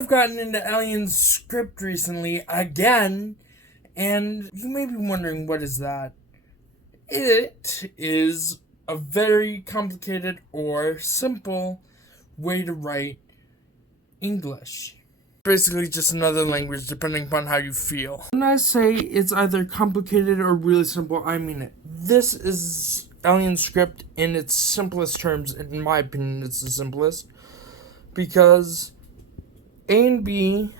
I've gotten into Elian Script recently again, and you may be wondering what is that? It is a very complicated or simple way to write English. Basically just another language depending upon how you feel. When I say it's either complicated or really simple, I mean it. This is Elian Script in its simplest terms. In my opinion, it's the simplest. Because A and B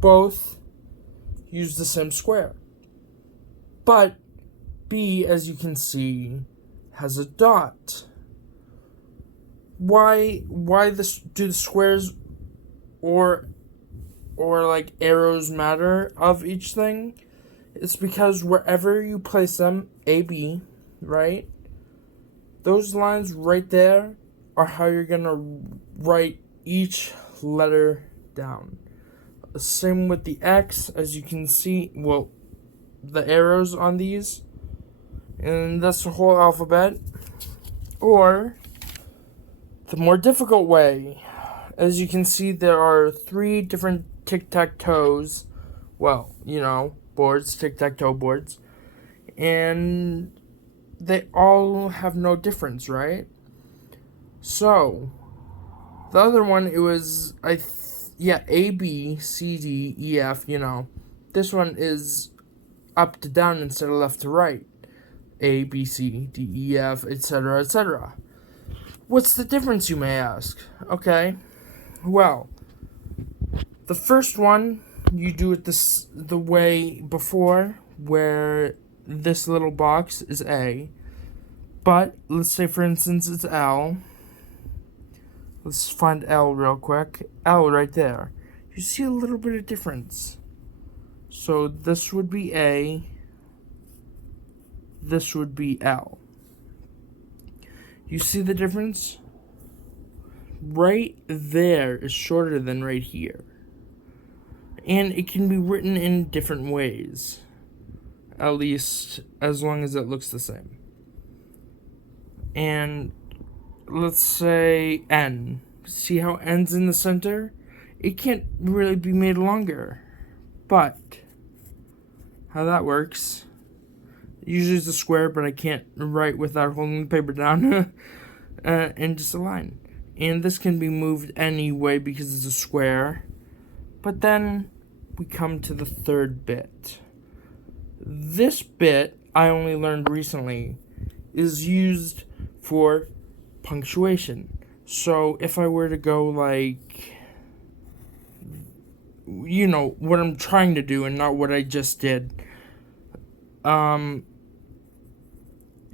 both use the same square. But B, as you can see, has a dot. Why do the squares or like arrows matter of each thing? It's because wherever you place them, A, B, right? Those lines right there are how you're gonna write each letter down. Same with the X, as you can see, well, the arrows on these, and that's the whole alphabet. Or the more difficult way, as you can see, there are 3 different tic-tac-toes, well, boards, tic-tac-toe boards, and they all have no difference, right? So the other one, it was, A, B, C, D, E, F, This one is up to down instead of left to right. A, B, C, D, E, F, etc., etc. What's the difference, you may ask? Okay, well, the first one, you do it the way before, where this little box is A, but let's say, for instance, it's L. Let's find L real quick. L right there. You see a little bit of difference. So this would be A. This would be L. You see the difference? Right there is shorter than right here. And it can be written in different ways. At least as long as it looks the same. And let's say N. See how N's in the center? It can't really be made longer. But how that works, usually it's a square, but I can't write without holding the paper down. And just a line. And this can be moved anyway because it's a square. But then we come to the third bit. This bit, I only learned recently, is used for punctuation. So if I were to go like, what I'm trying to do and not what I just did.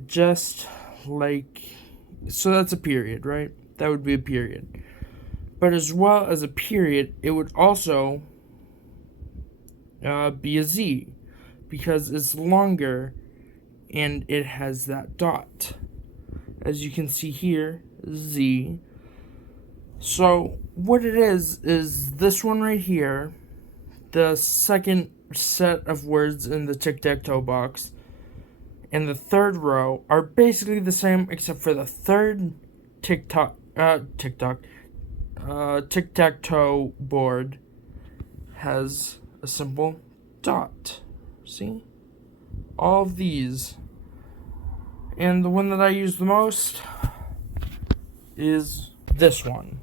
Just like, so that's a period, right? That would be a period. But as well as a period, it would also be a Z, because it's longer and it has that dot. As you can see here, Z. So what it is this one right here, the second set of words in the tic-tac-toe box, and the third row are basically the same, except for the third tic-tac-toe board has a simple dot. See? All of these. And the one that I use the most is this one,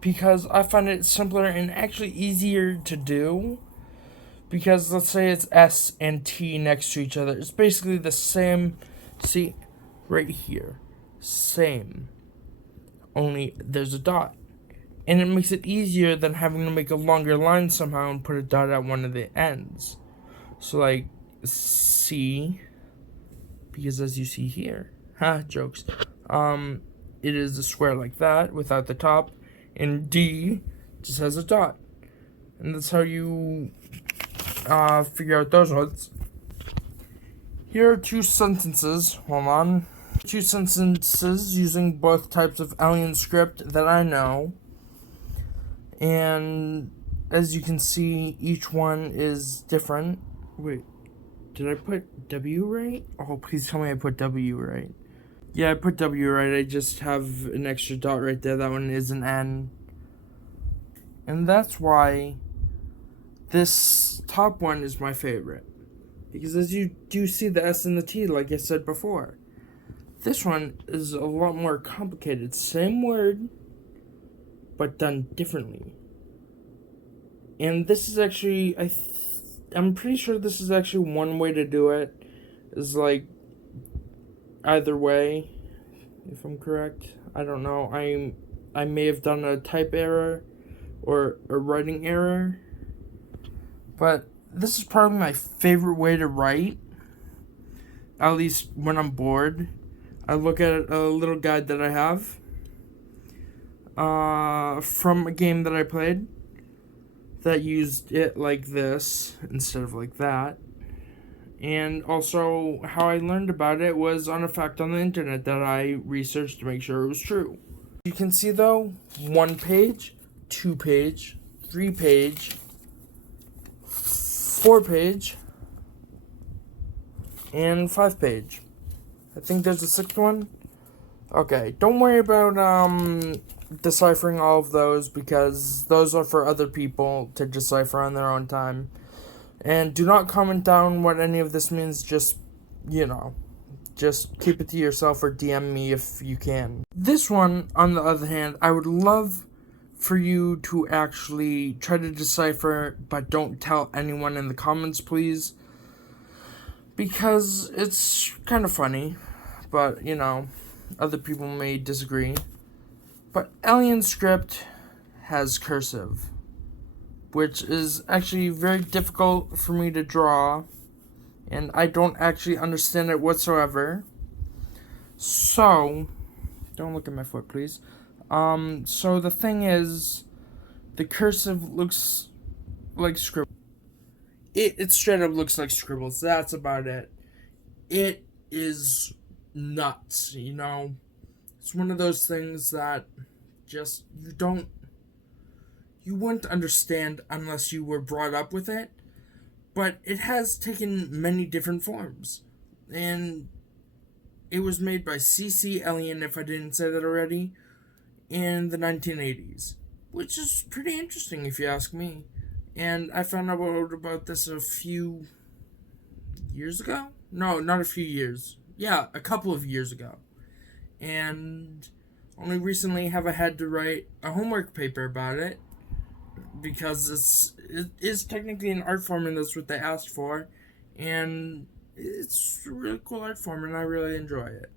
because I find it simpler and actually easier to do. Because let's say it's S and T next to each other. It's basically the same. See, right here. Same. Only there's a dot. And it makes it easier than having to make a longer line somehow and put a dot at one of the ends. So like C, because as you see here, jokes. It is a square like that without the top. And D just has a dot. And that's how you figure out those ones. Here are 2 sentences. Hold on. 2 sentences using both types of Elian Script that I know. And as you can see, each one is different. Wait, did I put W right? Oh, please tell me I put W right. Yeah, I put W right. I just have an extra dot right there. That one is an N. And that's why this top one is my favorite. Because as you do see the S and the T, like I said before, this one is a lot more complicated. Same word, but done differently. And this is actually, I'm pretty sure this is actually one way to do it. Is like either way, if I'm correct. I don't know. I may have done a type error or a writing error. But this is probably my favorite way to write. At least when I'm bored. I look at a little guide that I have from a game that I played that used it like this instead of like that. And also, how I learned about it was on a fact on the internet that I researched to make sure it was true. You can see, though, 1 page, 2 page, 3 page, 4 page, and 5 page. I think there's a 6th one. Okay, don't worry about deciphering all of those, because those are for other people to decipher on their own time. And do not comment down what any of this means. Just, just keep it to yourself or DM me if you can. This one, on the other hand, I would love for you to actually try to decipher, but don't tell anyone in the comments, please. Because it's kind of funny, but, other people may disagree. But Elian Script has cursive, which is actually very difficult for me to draw, and I don't actually understand it whatsoever. So, don't look at my foot, please. So the thing is, the cursive looks like scribbles. It straight up looks like scribbles. That's about it. It is nuts, It's one of those things that just you wouldn't understand unless you were brought up with it. But it has taken many different forms. And it was made by C.C. Elian, if I didn't say that already, in the 1980s. Which is pretty interesting if you ask me. And I found out about this a few years ago? No, not a few years. Yeah, a couple of years ago. And only recently have I had to write a homework paper about it, because it is technically an art form, and that's what they asked for, and it's a really cool art form, and I really enjoy it.